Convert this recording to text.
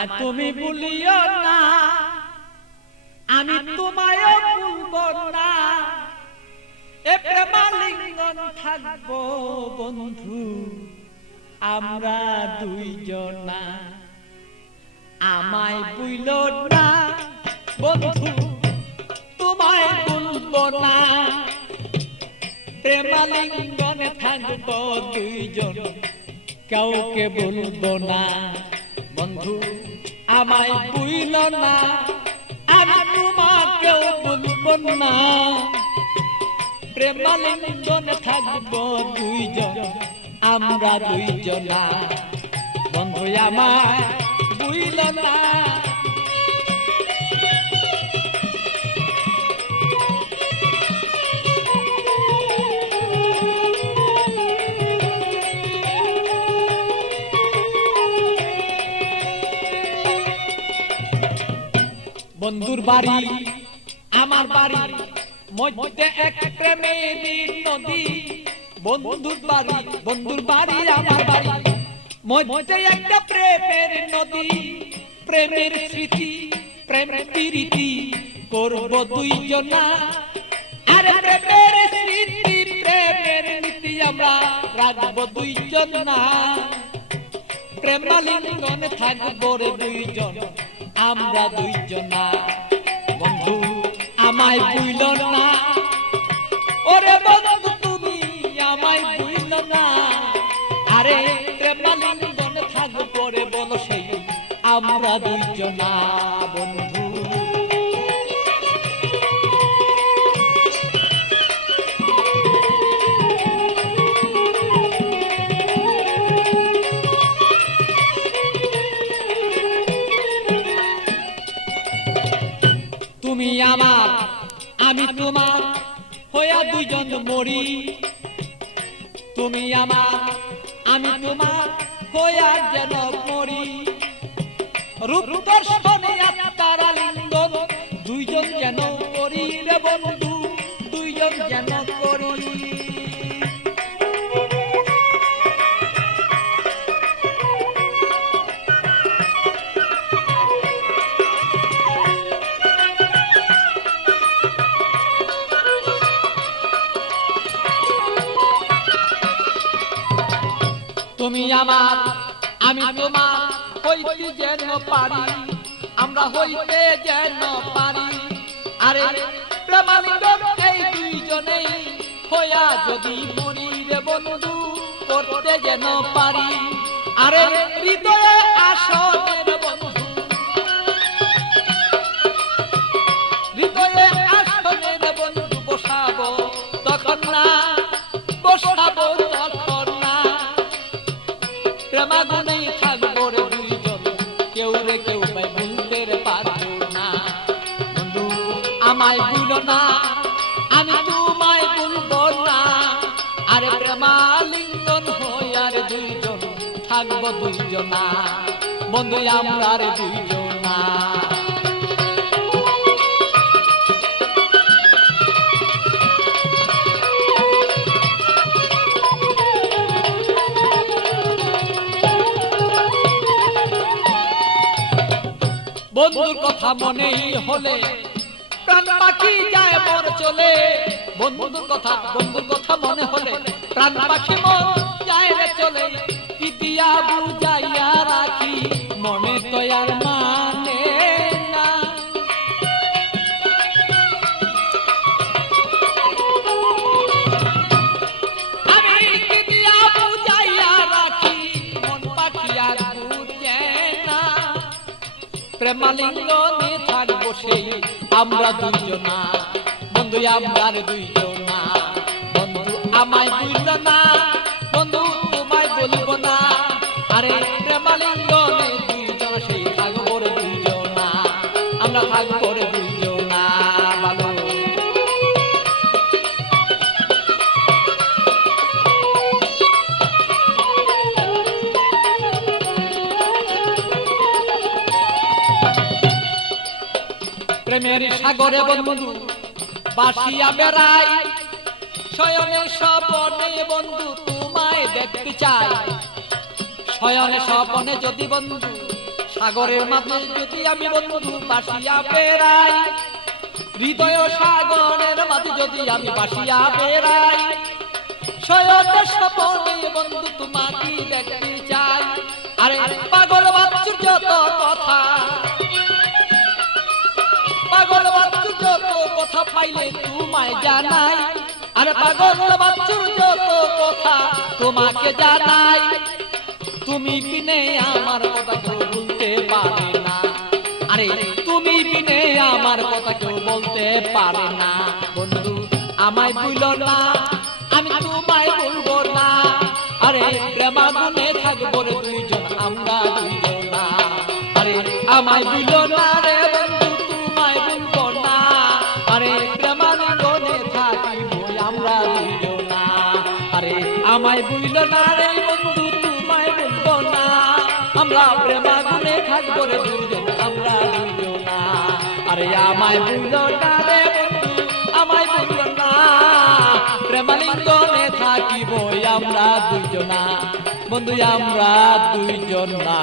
আমায় তুমি ভুলিও না, আমি তোমায় ভুলবো না। এ প্রেমালিঙ্গন থাকবো বন্ধু আমরা দুইজনা। আমায় ভুলো না বন্ধু, তোমায় ভুলবো না। প্রেমালিঙ্গনে থাকবো দুইজন, কাউকে ভুলবো না। বন্ধু আমায় ভুলো না, আমি তোমাকেও ভুলবো না। প্রেমালিঙ্গনে থাকবো দুইজন আমরা দুইজনা। বন্ধু আমায় ভুলো না। বন্ধুর বাড়ি আমার বাড়ি মধ্যে এক প্রেমের নদী। বন্ধুর বাড়ি আমার বাড়ি মধ্যে একটা প্রেমের নদী। প্রেমের স্মৃতি প্রেম প্রীতি করব দুইজনা। আরে প্রেমের স্মৃতি প্রেমের নীতি আমরা রাখবো দুইজনা। প্রেমালিঙ্গনে থাকবো রে দুইজন আমরা দুইজনা। বন্ধু আমায় ভুলো না, ওরে বন্ধু তুমি আমায় ভুলো না। আরে প্রেমালিঙ্গনে থাকবো রে বলো সেই আমরা দুইজনা। বন্ধু তুমি আমার আমি তোমার হইয়া দুইজন মরি। তুমি আমার আমি তোমার হইয়া যেন মরি। রূপ দর্শনে আত্মার লিঙ্গন দুইজন যেন করি রে বন্ধু, দুইজন যেন করি। তুমি আমার আমি তোমার হইতে যেন পারি, আমরা হইতে যেন পারি। আরে প্রেমালিঙ্গন এই দুইজনেই হইয়া যদি মরি রে বন্ধু করতে যেন পারি। আরে হৃদয়ে আসনের বন্ধু, হৃদয়ে আসনের বন্ধু বসাবো তখন না, বসাবো তখন না। প্রেমাগুনেই থাকবো রে দুইজন, কেউ রে কেউ ভাই ভুলতে পারবো না। বন্ধু আমায় ভুলো না, আমি তোমায় ভুলবো না। আরে প্রেমালিঙ্গন হইয়া রে দুইজন থাকবো দুইজনা। বন্ধু আমরা রে দুইজনা। বন্ধুর কথা মনেই হলে প্রাণ পাখি যায় মন চলে। বন্ধুর কথা মনে হলে প্রাণ পাখি মন যায় রে চলে। কি দিয়া বুঝাইয়া রাখি মনে তো আর মানে না। আমি কি দিয়া বুঝাইয়া রাখি মন পাখি আর বুঝে না। প্রেমালিঙ্গনে থাকবো সেই আমরা দুইজনা। বন্ধু আমরা দুইজনা। বন্ধু আমায় ভুলো না, বন্ধু তোমায় বলবো না। আরে প্রেমালিঙ্গনে দুইজন সেই থাকবো রে দুইজনা, আমরা থাকবো রে দুইজনা। ভালো প্রেমের সাগরে বন্ধু বাসিয়া বেড়াই। শয়নে স্বপনে বন্ধু তোমায় দেখতে চাই। শয়নে স্বপনে যদি বন্ধু সাগরের মাঝে যদি আমি বন্ধু বাসিয়া বেড়াই, হৃদয় সাগরের মাঝে যদি আমি বাসিয়া বেড়াই, শয়নের স্বপনে বন্ধু তোমাকে দেখতে চাই। আরে পাগল বাচ্চুর যত কথা, পাগল বাচ্চুর যত কথা পাইলে তোমায় জানাই। আরে পাগল বাচ্চুর যত কথা তোমাকে জানাই। তুমি বিনে আমার কথা কেউ বলতে পারে না। আরে তুমি বিনে আমার কথা কেউ বলতে পারে না। বন্ধু আমায় ভুলো না, আমি তোমায় ভুলবো না। আরে প্রেমাগুনে থাকবো রে দুইজন আমরা দুইজনা। আরে আমায় ভুলো না রে বন্ধু, তোমায় ভুলবো না। আরে প্রেমাগুনে থাকিব আমরা দুইজনা। আরে আমায় ভুলো না রে বন্ধু, তোমায় ভুলবো না। আমরা প্রেমাগুনে থাকবো রে দুইজন আমরা দুইজনা। আরে আমায় ভুলো না রে বন্ধু, আমায় ভুলো না। প্রেমালিঙ্গনে থাকিব আমরা দুইজনা, বন্ধু আমরা দুইজনা।